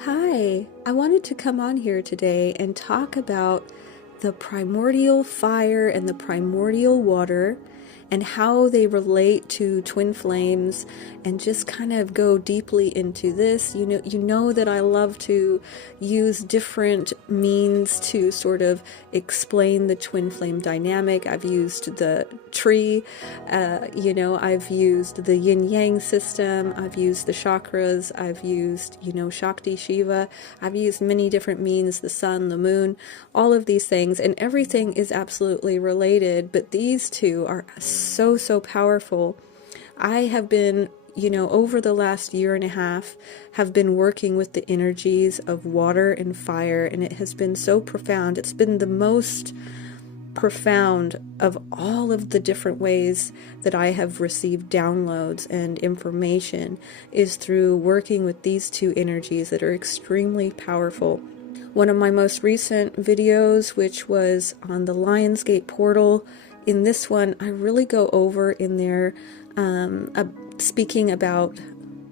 Hi, I wanted to come on here today and talk about the primordial fire and the primordial water and how they relate to twin flames and just kind of go deeply into this. You know that I love to use different means to sort of explain the twin flame dynamic. I've used the tree, I've used the yin yang system, I've used the chakras, I've used, Shakti Shiva, I've used many different means, the sun, the moon, all of these things, and everything is absolutely related, but these two are so powerful. I have been, over the last year and a half, have been working with the energies of water and fire, and it has been so profound. It's been the most profound of all of the different ways that I have received downloads and information is through working with these two energies that are extremely powerful. One of my most recent videos, which was on the Lionsgate portal, in this one, I really go over in there speaking about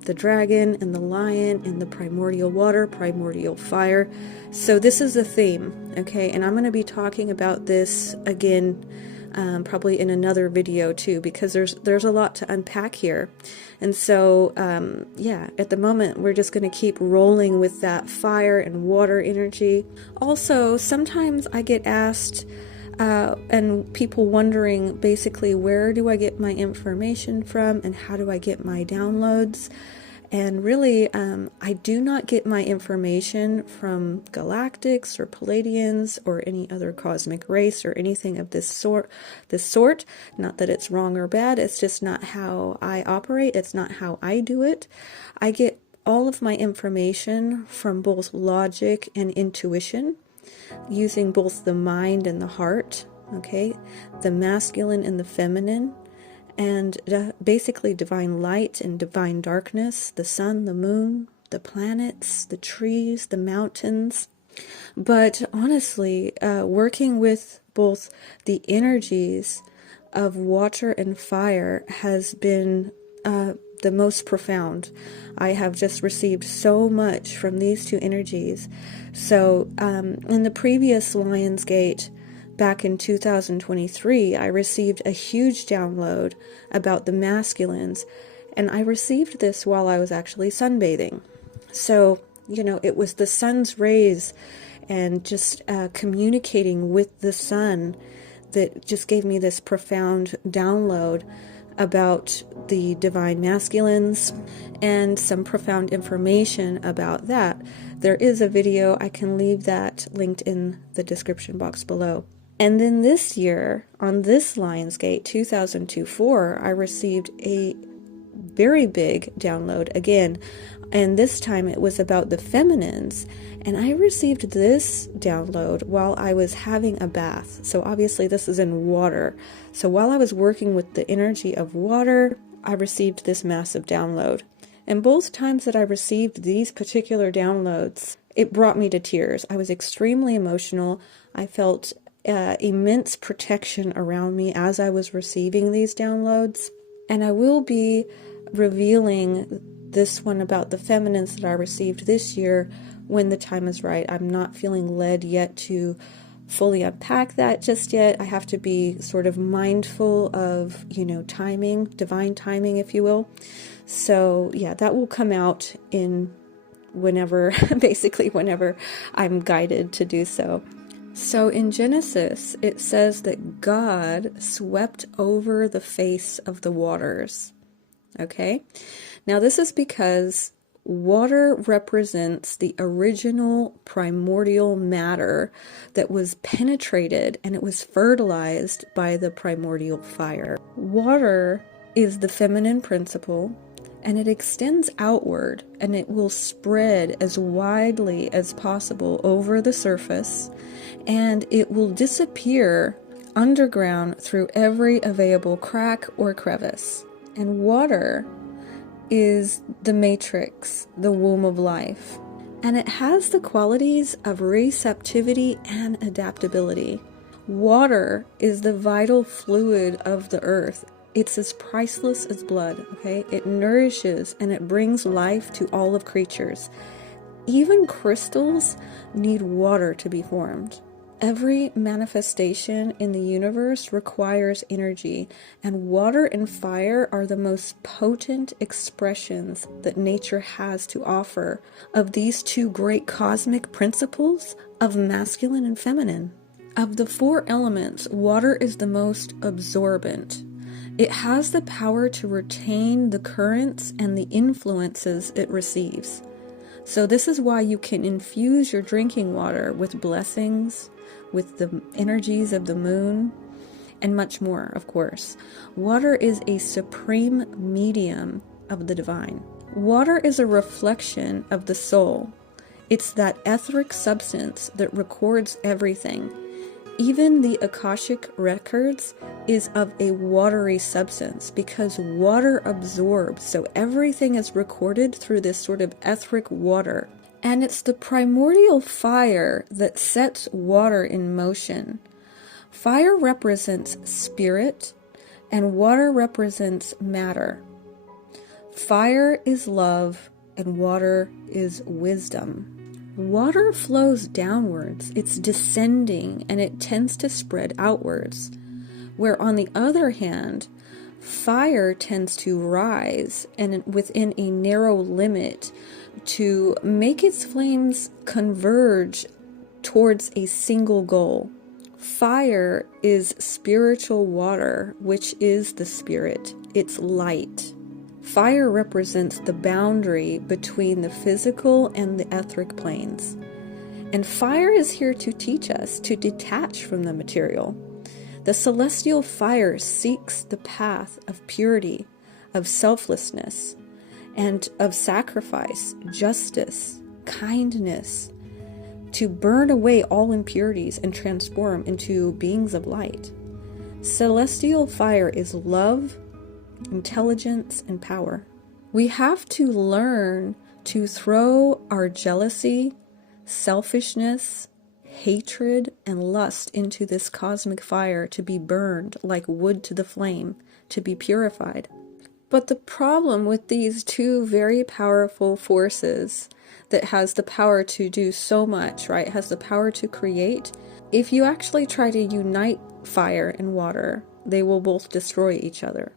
the dragon and the lion and the primordial water, primordial fire. So this is the theme, okay? And I'm going to be talking about this again probably in another video too, because there's a lot to unpack here. And so, at the moment, we're just going to keep rolling with that fire and water energy. Also, sometimes I get asked and people wondering basically, where do I get my information from and how do I get my downloads? And really, I do not get my information from galactics or Palladians or any other cosmic race or anything of this sort. Not that it's wrong or bad, it's just not how I operate. It's not how I do it. I get all of my information from both logic and intuition, using both the mind and the heart, okay? The masculine and the feminine, and basically divine light and divine darkness, the sun, the moon, the planets, the trees, the mountains. But honestly, working with both the energies of water and fire has been the most profound. I have just received so much from these two energies. So in the previous Lionsgate, back in 2023, I received a huge download about the masculines, and I received this while I was actually sunbathing. So, it was the sun's rays and just communicating with the sun that just gave me this profound download about the divine masculines and some profound information about that. There is a video, I can leave that linked in the description box below. And then this year, on this Lionsgate 2024, I received a very big download again, and this time it was about the feminines, and I received this download while I was having a bath. So obviously this is in water. So while I was working with the energy of water, I received this massive download. And both times that I received these particular downloads, it brought me to tears. I was extremely emotional. I felt immense protection around me as I was receiving these downloads. And I will be revealing this one about the feminines that I received this year when the time is right. I'm not feeling led yet to fully unpack that just yet. I have to be sort of mindful of, timing, divine timing, if you will. So yeah, that will come out in basically whenever I'm guided to do so. So in Genesis, it says that God swept over the face of the waters. Okay? Now this is because water represents the original primordial matter that was penetrated and it was fertilized by the primordial fire. Water is the feminine principle, and it extends outward, and it will spread as widely as possible over the surface, and it will disappear underground through every available crack or crevice. And water is the matrix, the womb of life, and it has the qualities of receptivity and adaptability. Water is the vital fluid of the earth. It's as priceless as blood, okay? It nourishes and it brings life to all of creatures. Even crystals need water to be formed. Every manifestation in the universe requires energy, and water and fire are the most potent expressions that nature has to offer of these two great cosmic principles of masculine and feminine. Of the four elements, water is the most absorbent. It has the power to retain the currents and the influences it receives. So this is why you can infuse your drinking water with blessings, with the energies of the moon, and much more, of course. Water is a supreme medium of the divine. Water is a reflection of the soul. It's that etheric substance that records everything. Even the Akashic records is of a watery substance because water absorbs, so everything is recorded through this sort of etheric water. And it's the primordial fire that sets water in motion. Fire represents spirit, and water represents matter. Fire is love, and water is wisdom. Water flows downwards, it's descending, and it tends to spread outwards. Where on the other hand, fire tends to rise, and within a narrow limit, to make its flames converge towards a single goal. Fire is spiritual water, which is the spirit. It's light. Fire represents the boundary between the physical and the etheric planes. And fire is here to teach us to detach from the material. The celestial fire seeks the path of purity, of selflessness, and of sacrifice, justice, kindness, to burn away all impurities and transform into beings of light. Celestial fire is love, intelligence, and power. We have to learn to throw our jealousy, selfishness, hatred, and lust into this cosmic fire to be burned like wood to the flame, to be purified. But the problem with these two very powerful forces that has the power to do so much, right, has the power to create, if you actually try to unite fire and water, they will both destroy each other.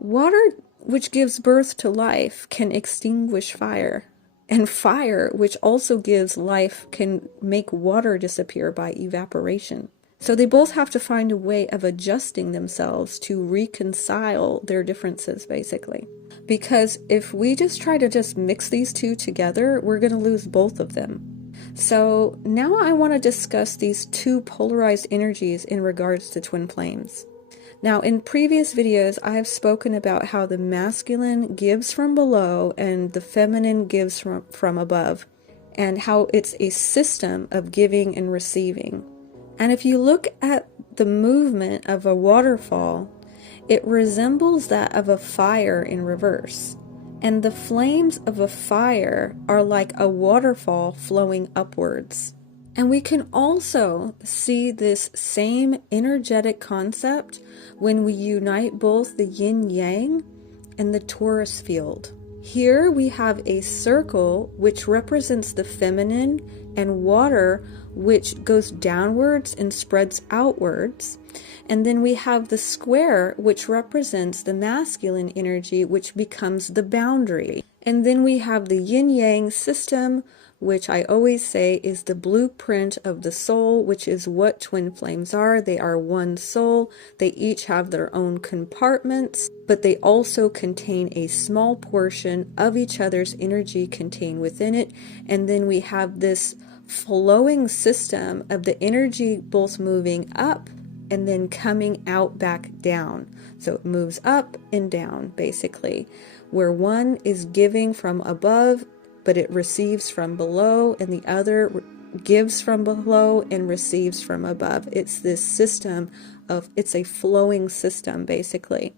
Water, which gives birth to life, can extinguish fire. And fire, which also gives life, can make water disappear by evaporation. So they both have to find a way of adjusting themselves to reconcile their differences, basically. Because if we just try to just mix these two together, we're going to lose both of them. So now I want to discuss these two polarized energies in regards to twin flames. Now, in previous videos, I have spoken about how the masculine gives from below and the feminine gives from above, and how it's a system of giving and receiving. And if you look at the movement of a waterfall, it resembles that of a fire in reverse. And the flames of a fire are like a waterfall flowing upwards. And we can also see this same energetic concept when we unite both the yin-yang and the torus field. Here we have a circle which represents the feminine and water which goes downwards and spreads outwards. And then we have the square which represents the masculine energy which becomes the boundary. And then we have the yin-yang system, which I always say is the blueprint of the soul, which is what twin flames are. They are one soul. They each have their own compartments, but they also contain a small portion of each other's energy contained within it. And then we have this flowing system of the energy both moving up and then coming out back down. So it moves up and down, basically, where one is giving from above, but it receives from below, and the other gives from below and receives from above. It's this system of, it's a flowing system, basically.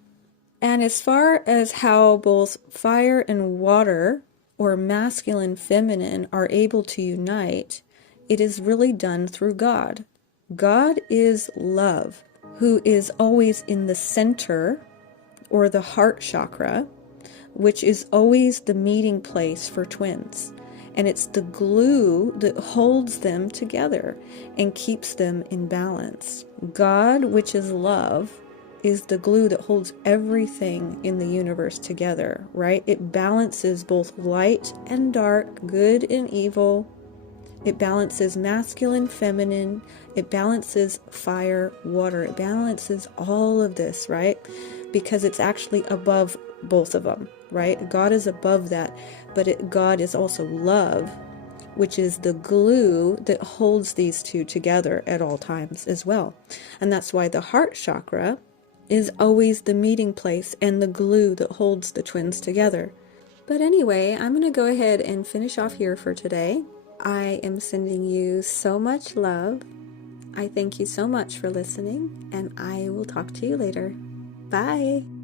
And as far as how both fire and water, or masculine, feminine, are able to unite, it is really done through God. God is love, who is always in the center, or the heart chakra, which is always the meeting place for twins. And it's the glue that holds them together and keeps them in balance. God, which is love, is the glue that holds everything in the universe together, right? It balances both light and dark, good and evil. It balances masculine, feminine. It balances fire, water. It balances all of this, right? Because it's actually above both of them, right? God is above that, but God is also love, which is the glue that holds these two together at all times as well. And that's why the heart chakra is always the meeting place and the glue that holds the twins together. But anyway, I'm going to go ahead and finish off here for today. I am sending you so much love. I thank you so much for listening, and I will talk to you later. Bye.